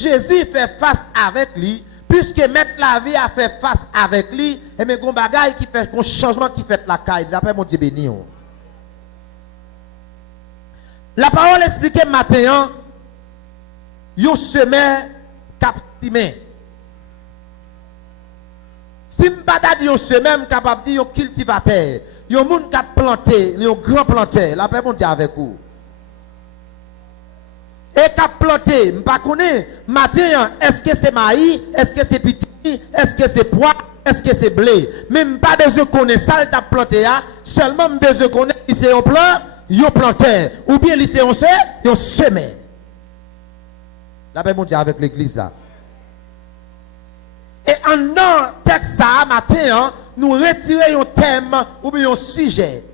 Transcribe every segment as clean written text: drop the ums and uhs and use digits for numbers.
Jésus fait face avec lui, puisque mettre la vie a fait face avec lui, et mais gon bagaille qui fait un changement qui fait la caille. D'après mon Dieu béni. La parole expliquait matin, yon semeur captimé. Si m'bada di yon semeur capable di yon cultivateur, yon moun qui planté, yon grand planteur, la paix mon Dieu avec vous. Et qui a planté, m'pa connaît, matin, est-ce que c'est maïs, est-ce que c'est petit, est-ce que c'est pois, est-ce que c'est blé. Mais m'pas besoin connaître ça, t'a planté là, seulement besoin connaître si c'est un plant, yon planteur, ou bien si c'est un semeur. La paix mon Dieu avec l'église là. Et en non texte ça matin, nous retirons un thème ou bien un sujet.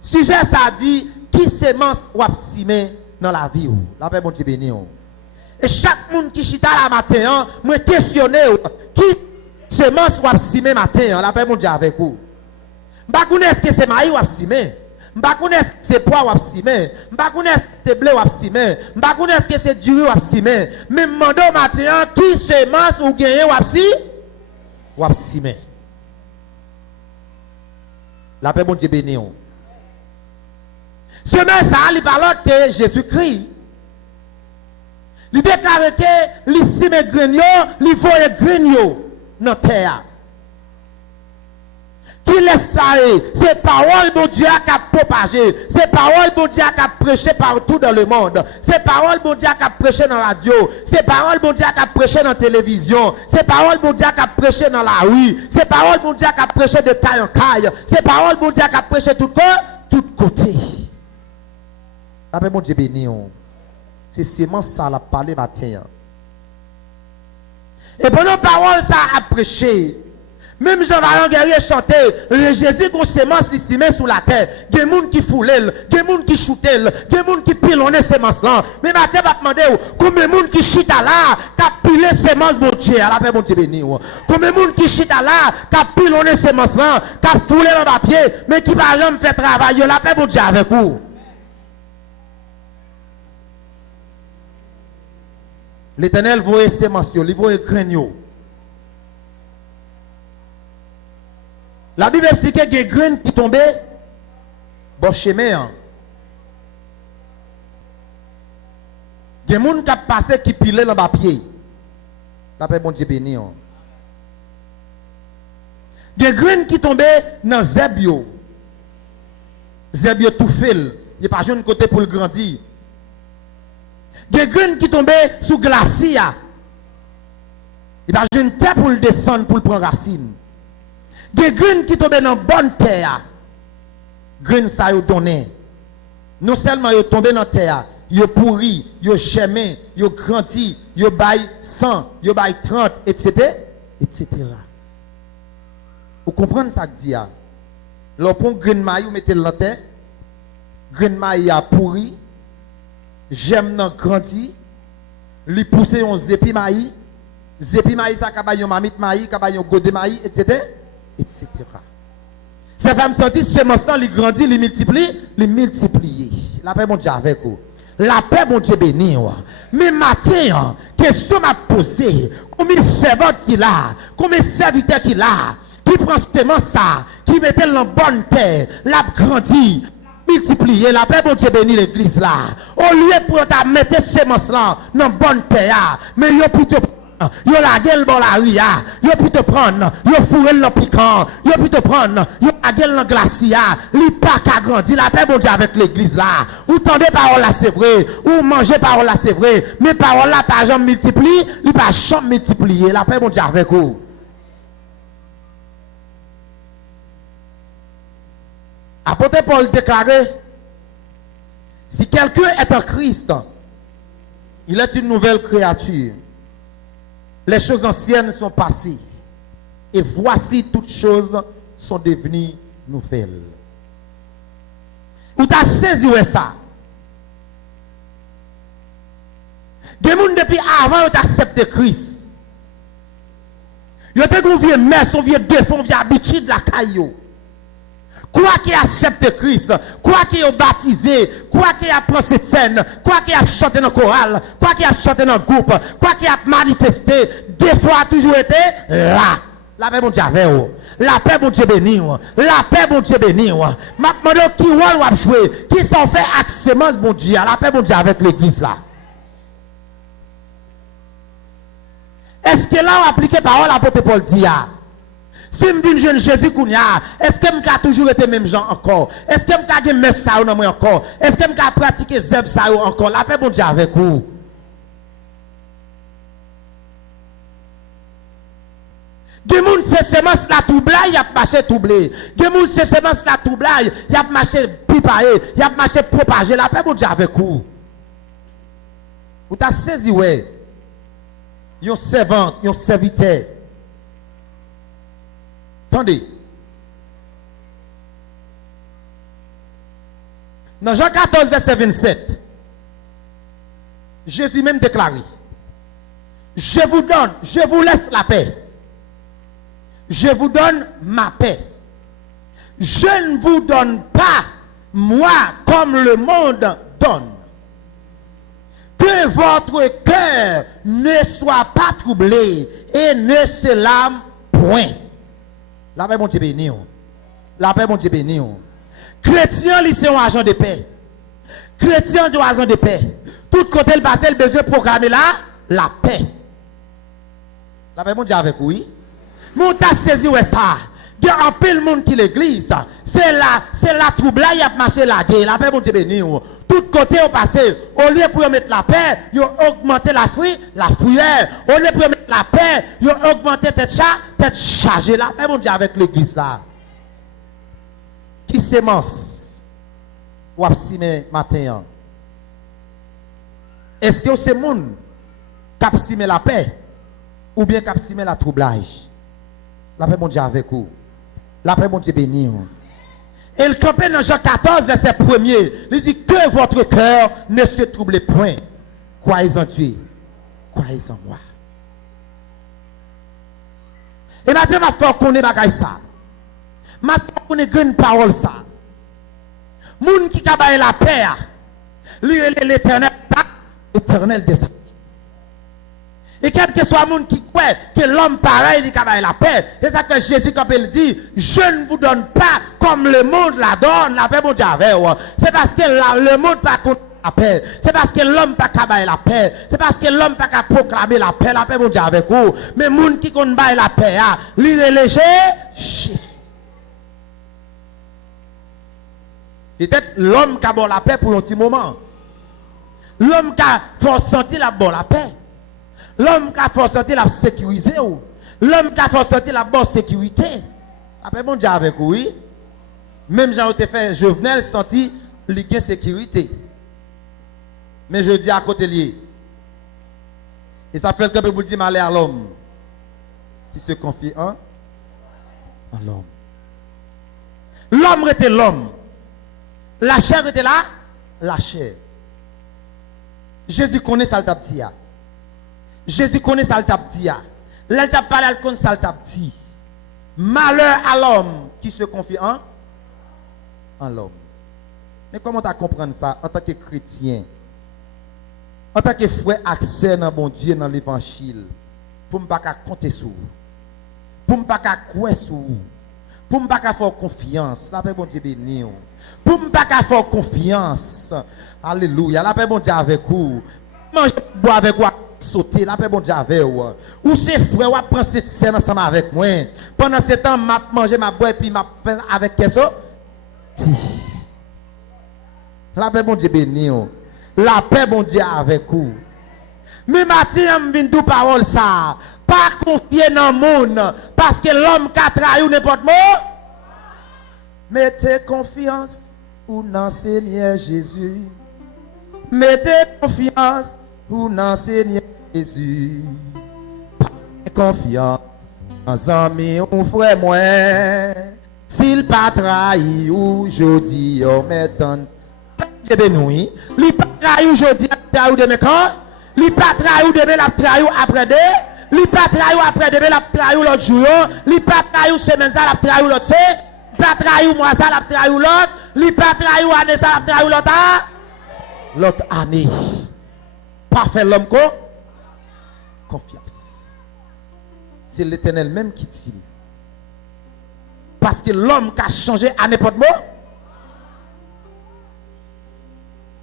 Sujet ça dit qui semence ou absimé dans la vie ou. La paix mon Dieu béni. Et chaque monde qui chita la matin, me questionner qui semence ou absimé matin, la paix mon Dieu avec vous. M'pa connait est-ce que c'est maïs ou absimé. M'pa connait est-ce que c'est pois ou absimé. M'pa connait est-ce que c'est blé ou absimé. M'pa connait est-ce que c'est du riz ou absimé. Mais m'mando matin qui semence ou gagner ou absimé. La paix mon Dieu béni. Semence ça il parle de Jésus-Christ. Il déclare que il sime grain yo, il voye grain yo dans terre. Qui laisse ça, c'est parole bon Dieu qui a propagé, c'est parole bon Dieu qui a prêché partout dans le monde, c'est parole bon Dieu qui a prêché dans la radio, c'est parole bon Dieu qui a prêché dans la télévision, c'est parole bon Dieu qui a prêché dans la rue, c'est parole bon Dieu qui a prêché de caille en caille, c'est parole bon Dieu qui a prêché tout côté. La paix mon Dieu béni. C'est seulement ça la parler matin. Et pendant parole ça a prêché. Même Jean-Vaillant Guerrier chantait, le Jésus qu'on semence ici met sous la terre. Il y a des gens qui foulent, il y a des gens qui shootent, il y a des gens qui pilonnent ces semences là. Mais matin va demander combien de gens qui chutent là, qui pilent ces semences bon Dieu, à la paix mon Dieu béni. Combien de gens qui chutent là, qui pilonnent ces semences là, qui foulent dans le papier, mais qui va jamais faire travail, la paix mon Dieu avec vous. L'Éternel voit ces semences, il voit les graines. La Bible explique qu'il y a des graines qui tombent bon chemin. Il y a des gens qui passent qui pilent dans le papier. La paix bon Dieu béni. Il y a des graines qui tombent dans Zebio. Zebio tout fait. Il n'y a pas de côté pour le grandir. Il y a des graines qui tombent sous glacier. Il n'y a pas de terre pour le descendre pour le prendre racine. Des graines qui tombent dans bonne terre. Graines ça yo donné. Non seulement yo tombé dans terre, yo pourri, yo germé, yo grandi, yo bail 100, yo bail 30, etc. etc. Vous comprenez ça que dit a? Lorsqu'on graine maïs mettez dans terre, graine maïs a pourri, germe nan grandi, li pousse un zépi maïs ça ka yon mamite maïs, ka yon godé maïs, etc. etc. Ces femmes sentent semence là, ils grandissent, ils multiplient. La paix mon Dieu avec vous. La paix mon Dieu béni. Mais matin, question m'a posé, combien de servantes qu'il a, combien de serviteurs qu'il a, qui prend semence ça, qui mettent dans bonne terre, l'a grandi, multiplier. La paix mon Dieu béni l'église là. Au lieu pour ta mettre semence là dans bonne terre, mais yo plutôt yo la gueule dans la rue, yo pu te prendre, yo fourré le piquant, yo pu te prendre, yo la gueule dans glacier, li pas qu'à grandir, la paix bon Dieu avec l'église là. Ou tendez parole là c'est vrai, ou manger parole là c'est vrai, mais parole là pas jamais multiplie, li pas jamais multiplier, la paix bon Dieu avec vous. Apôtre Paul déclarait, si quelqu'un est en Christ, il est une nouvelle créature. Les choses anciennes sont passées. Et voici toutes choses sont devenues nouvelles. Ou t'as saisi ça? Des gens depuis avant ont accepté Christ. Ils ont un vieux messe, un vieux défaut, une vieille habitude la caillou. quoi qui accepte Christ, quoi qui est baptisé, quoi qui a pris cette scène, quoi qui a chanté dans le choral, quoi qui a chanté dans le groupe, quoi qui a manifesté, des fois a toujours été là. La paix, mon Dieu, avec vous. La paix, mon Dieu, béni. La paix, mon Dieu, béni. Ma demande qui va jouer, qui sont fait accès, mon Dieu. La paix, mon Dieu, avec l'église là. Est-ce que là, on applique parole à l'apôtre Paul dit? Si je suis jeune Jésus, est-ce que je suis toujours été même gens encore? Est-ce que je suis mettre ça dans moi encore? Est-ce que je suis pratiquer zèv ça encore? La paix, mon Dieu, avec vous. Des gens fait semence la toublaille, il a marché toublé. Des gens fait semence la toublaille, il a marché pipaillé, il a marché propagé. La paix, mon Dieu, avec vous. Vous avez saisi, ouais. Yon servante, yon serviteur. Attendez. Dans Jean 14, verset 27, Jésus même déclaré, je vous donne, je vous laisse la paix. Je vous donne ma paix. Je ne vous donne pas, moi, comme le monde donne. Que votre cœur ne soit pas troublé et ne se lame point. La paix, mon Dieu béni. La paix, mon Dieu béni. Chrétien, c'est un agent de paix. Chrétien, c'est un agent de paix. Tout côté le passé, le besoin de proclamer la paix. La paix, mon Dieu avec oui. Mon ta saisi ouais ça. Il y a un peu de monde qui l'église. C'est la troublade, il y a marché la guerre. La paix, mon Dieu béni. Tout côté au passé, au lieu pour mettre la paix, ils ont augmenté la fouillère. Au lieu pour mettre la paix, ils ont augmenté tête chargée. La paix, mon Dieu, avec l'église là. Qui sémence ou absime matin? Est-ce que c'est monde qui absime la paix ou bien qui absime la troublage? La paix, mon Dieu, avec vous. La paix, mon Dieu, béni. Et le campé dans Jean 14, verset 1er, il dit que votre cœur ne se trouble point. Croyez en Dieu, croyez en moi. Et maintenant, ma foi, qu'on est bagaille ça. Ma foi, qu'on est grande parole ça. Moun qui a la paix, l'éternel, l'éternel descend. Et quel que soit le monde qui croit que l'homme pareil, il a la paix. Et ça fait Jésus quand il dit, je ne vous donne pas comme le monde la donne, la paix, mon Dieu, avec. C'est parce que le monde pas contre la paix. C'est parce que l'homme pas qu'à la paix. C'est parce que l'homme pas qu'à proclamer la paix, mon Dieu, avec vous. Mais le monde qui compte la paix, il est léger, Jésus. Peut-être l'homme qui a bon la paix pour un petit moment. L'homme qui a faut sentir la bonne la paix. L'homme qui a faut sentir la sécurité. L'homme qui a faut sentir la bonne sécurité. Après, mon Dieu, avec vous, oui. Même Jean te fait Jovenel sentir la sécurité. Mais je dis à côté lié. Et ça fait le temps pour dire malheur à l'homme qui se confie en l'homme. L'homme était l'homme. La chair était là, la chair. Jésus connaît ça le tapti. Jésus connaît ça le tapti. L'elle t'a parlé, elle connaît ça le tapti. Malheur à l'homme qui se confie en l'homme. Mais comment tu comprendre ça en tant que chrétien? En tant que frère accès dans bon Dieu dans l'évangile. Pour ne pas compter sur vous. Pour ne pas croire sur vous. Pour ne pas faire confiance. La paix bon Dieu béni. Pour ne pas faire confiance. Alléluia. La paix bon Dieu avec vous. Manger, boire avec vous. Sauter. La paix bon Dieu avec vous. Ou c'est frère, ou prendre cette scène ensemble avec moi. Pendant ce temps, je mange ma boire et puis je avec qu'est-ce que la paix bon Dieu béni. La paix bon Dieu avec vous. Mais matin, je viens de parole ça. Pas confier dans le monde. Parce que l'homme qui a trahi n'importe quoi. Mettez confiance dans Seigneur Jésus. Mettez confiance dans Seigneur Jésus. Confiance dans ami ou frère moi. S'il pas trahi aujourd'hui, on m'étonne. Je bénis. Il pas trahi aujourd'hui, trahi demain quand? Il pas trahi demain, la trahi après deux. Il pas trahi après demain, la trahi l'autre jour. Il pas trahi semaine ça, la trahi l'autre c'est. pas trahi moi ça, l'a trahi l'autre. Il pas trahi année ça, l'a trahi l'autre année. Pas faire l'homme confiance. C'est l'Éternel même qui dit. Parce que l'homme qui a changé à n'importe quoi.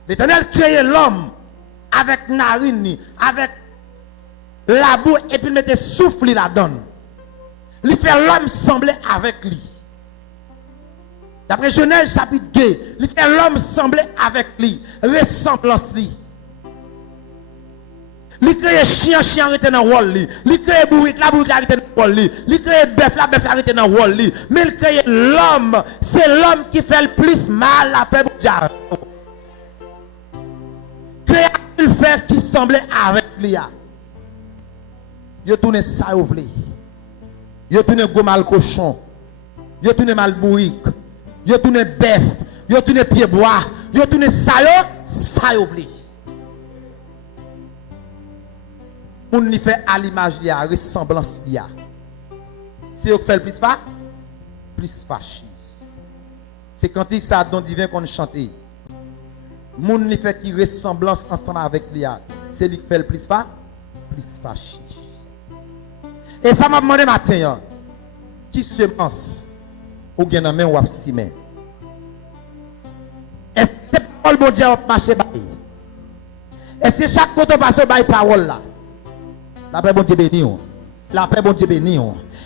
L'Éternel crée l'homme avec narine, avec la boue et puis il mettait souffle il la donne. Il fait l'homme sembler avec lui. D'après Genèse chapitre 2, il fait l'homme sembler avec lui, ressemblance lui. Il crée chien arrêté dans le rôle. Il crée bourrique arrêté dans le rôle. Il crée bœuf arrêté dans le rôle. Mais il crée l'homme. C'est l'homme qui fait le plus mal à peuple de Dieu. Il fait qui semblait avec lui. Il tourne ça au vle. Il tourne go mal cochon. Il tourne mal bourrique. Il tourne bœuf. Il tourne pied bois. Il tourne ça au vle. On lui fait à l'image de la ressemblance de la. C'est eux qui fait le plus fâché. C'est quand il ça don divin qu'on chante. Moun lui fait qui ressemblance ensemble avec lui. C'est lui qui fait le plus fâché. Et ça m'a demandé matin, qui semence ou bien dans main ou si main. Est-ce que parole bon Dieu marcher bail? Est-ce que chaque côté passe bail parole là? La paix bon Dieu béni. La paix bon Dieu béni.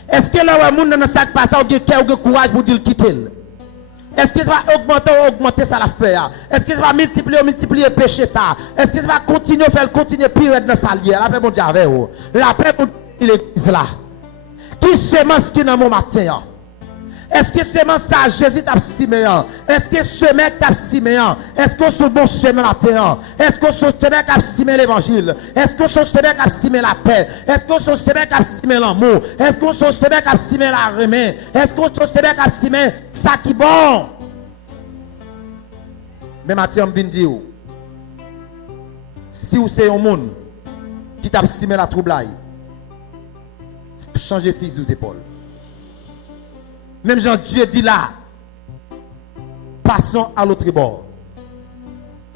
Est-ce que là où moun dans sac passe ou bien cœur ou courage pour dire quitter? Est-ce que ça va augmenter ça l'affaire? Est-ce que ça va multiplier péché ça? Est-ce que ça va continuer pire dans sa lière? La paix bon Dieu avec vous. La paix bon Dieu l'église là. Qui semence qui dans mon matin? Est-ce que semence ça Jésus t'a Siméon? Est-ce que semence t'a Siméon? Est-ce que ce bon chemin matin? Est-ce que ce semence t'a Siméon l'évangile? Est-ce que ce semence t'a Siméon la paix? Est-ce que ce semence t'a Siméon l'amour? Est-ce que ce semence t'a Siméon la remède? Est-ce que ce semence t'a Siméon ça qui bon? Mais Mathieu me dire si vous c'est un monde qui t'a Siméon la troublai, changez fils aux épaules. Même Jean Dieu dit là, passons à l'autre bord.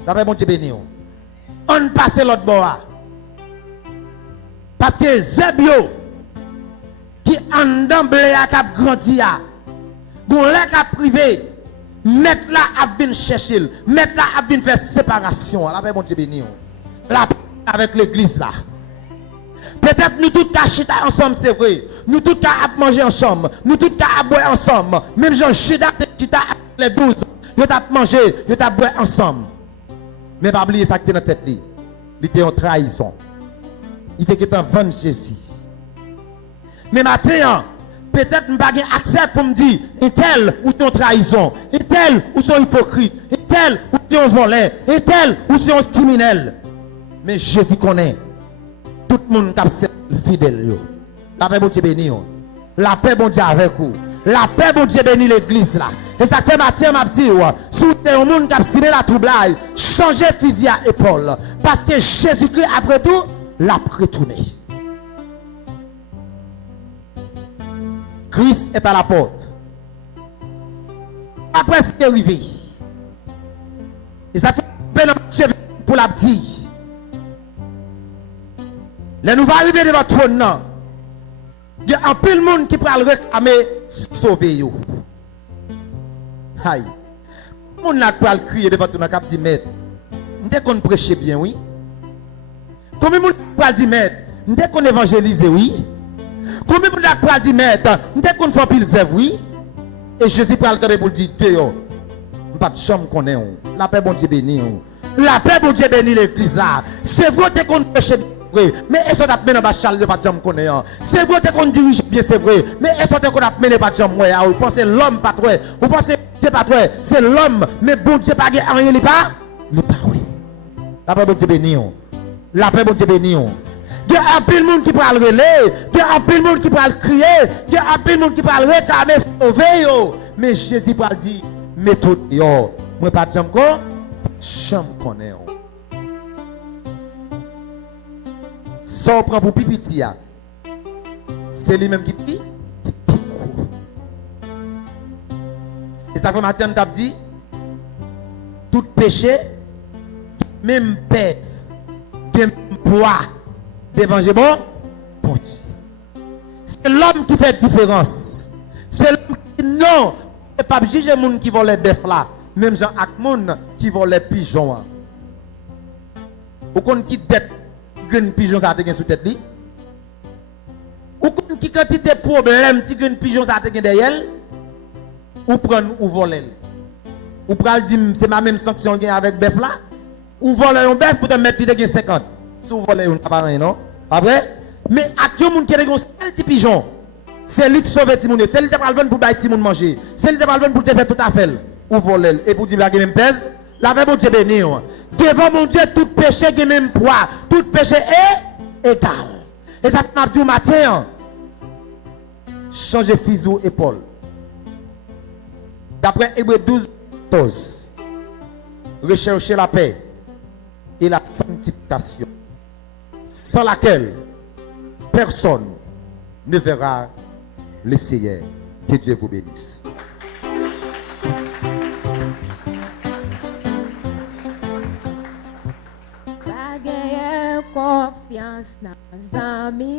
D'après mon Dieu béni. On passe l'autre bord. Parce que Zebio, qui en d'emblée a grandi, gon l'a privé, mettre là a venir chercher, mettre là a venir faire séparation. D'après mon Dieu béni. Là avec l'église là. Peut-être nous tous cachés ensemble, c'est vrai. Nous tous à manger ensemble. Nous tous à boire ensemble. Même Jean Chida, les 12. Nous t'as mangé, nous t'as boire ensemble. Mais pas oublier ça qui est dans la tête. Il était en trahison. Il était en vendre Jésus. Mais maintenant, peut-être je n'ai pas accès pour me dire, un tel ou son trahison, un tel ou son hypocrite, un tel ou son voleur, un tel ou son criminel. Mais Jésus connaît. Tout le monde est fidèle. La paix bon Dieu béni. La paix bon Dieu avec vous. La paix bon Dieu béni l'église là. Et ça fait matin m'a dit si vous êtes un monde qui a signé la troublade, changez fusil à épaule parce que Jésus-Christ après tout l'a retourné. Christ est à la porte. Après ce qui est arrivé. Et ça fait peine pour la dire. Les nous arriver devant votre trône. Il y a un peu de monde qui peut le réclamer sauver vous. Aïe. On n'a pas le crier devant ton cap dit maître. Dès qu'on prêche bien oui. Combien de monde peut dire maître? Dès qu'on évangélise oui. Combien de monde peut dire maître? Dès qu'on fait pile zèvre oui. Et Jésus peut le pour dire Dieu. Pas de chambre qu'on est. La paix bon Dieu béni. La paix bon Dieu béni l'église là. C'est vrai qu'on prêche mais est-ce qu'on a mené pas Charles de pas jam connaît? C'est vrai qu'on dirige bien, c'est vrai. Mais est-ce qu'on a mené pas jam moi? Vous pensez l'homme pas toi? Vous pensez Dieu pas toi? C'est l'homme, mais bon Dieu pas rien, il pas? Il pas oui. La paix bon Dieu béni. La paix bon Dieu béni. Il y a un peu de monde qui peut le relayer, il y a un peu de monde qui peut le crier, il y a un peu de monde qui peut le réclamer, sauver. Mais Jésus peut dire, méthode yo, moi pas jam quoi? Jam connaît. Ça prend pour pipiti. C'est lui-même qui pique. ça fait matin t'a dit tout péché même pèse même poids devant Dieu bon pour Dieu. C'est l'homme qui fait différence. C'est l'homme qui non, c'est pas juger les gens qui vont les bœufs là, même Jean Akmon qui vont les pigeons. Ou qu'on qui tête grain pigeon ça te gagne sous tête li. Ou qu'on qui quantité problème ti grain pigeon ça te gagne derrière. Ou prendre ou voler. Ou pral dire c'est ma même sanction gagne avec bœuf là. Ou voler un bœuf pour te mettre te gagne 50. Si vous volez on pas rien non. Pas vrai? Mais à qui moun qui a un seul petit pigeon. C'est lui qui sauve ti moun, c'est lui qui va pour bailler ti moun manger. C'est lui qui va pour te faire tout à fait. Ou voler et pour dire que même pèse. La même Dieu béni. Devant mon Dieu, tout péché est même poids. Tout péché est égal. Et ça fait m'a dit matin. Changer fuseau épaule. D'après Hébreux 12, 14. Rechercher la paix et la sanctification. Sans laquelle personne ne verra le Seigneur. Que Dieu vous bénisse. Confiance dans les amis.